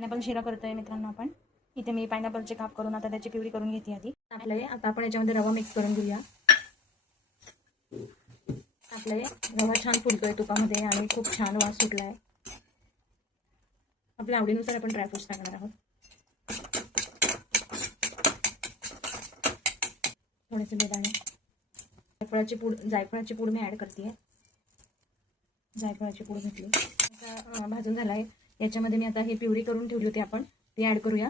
Pineapple शिरा करतोय मित्रांनो आपण. इथे मी पायनॅपलचे काप करून आता त्याची प्युरी करून घेते आधी. टाकलंय. आता आपण याच्यामध्ये रवा मिक्स करून घेऊया. टाकलंय. रवा छान फुलतोय तुपामध्ये आणि खूप छान वास सुटलाय. आपल्या आवडीनुसार आपण ड्रायफ्रुट्स टाकणार आहोत. थोडेसे बेदाणे, जायफळाची पूड मी ऍड करते. जायफळाची पूड घेतली. आता भाजून झालाय. याच्यामध्ये मी आता हे प्युरी करून ठेवली होती आपण, ती ऍड करूया.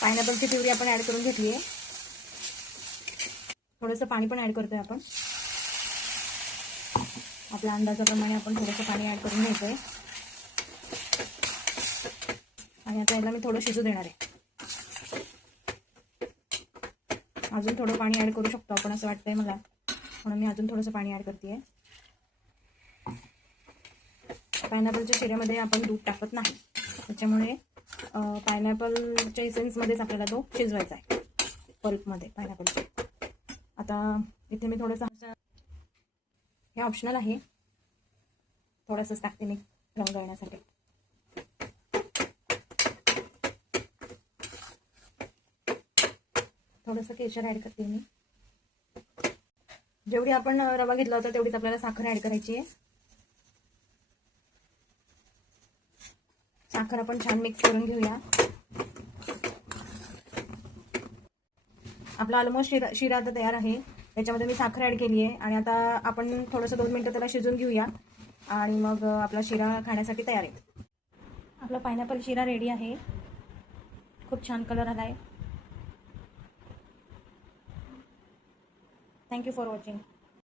पायनॅपलची प्युरी आपण ऍड करून घेतली आहे. थोडंसं पाणी पण ऍड करतोय आपण. आपल्या अंदाजाप्रमाणे आपण थोडंसं पाणी ऍड करून घ्यायचंय. आणि आता याला मी थोडं शिजू देणार आहे. अजून थोडं पाणी ऍड करू शकतो आपण असं वाटतंय मला, म्हणून मी अजून थोडंसं पाणी ऍड करते. पायनॅपलच्या शिऱ्यामध्ये आपण दूध टाकत नाही, त्याच्यामुळे पायनॅपलच्या इसेन्समध्येच आपल्याला तो शिजवायचा आहे, पल्पमध्ये पायनॅपलचे. आता इथे मी थोडंसं, हे ऑप्शनल आहे, थोडंसंच टाकते मी रंग येण्यासाठी. थोडंसं केशर ऍड करते मी. जेवढी आपण रवा घेतला होता तेवढीच आपल्याला साखर ऍड करायची आहे. साखर आपण छान मिक्स करून घेऊया. आपला ऑलमोस्ट शिरा आता तयार आहे. त्याच्यामध्ये मी साखर ऍड केली आहे आणि आता आपण थोडंसं 2 मिनिटं त्याला शिजून घेऊया आणि मग आपला शिरा खाण्यासाठी तयार आहे. आपला पायनॅपल शिरा रेडी आहे. खूप छान कलर आलाय. Thank you for watching.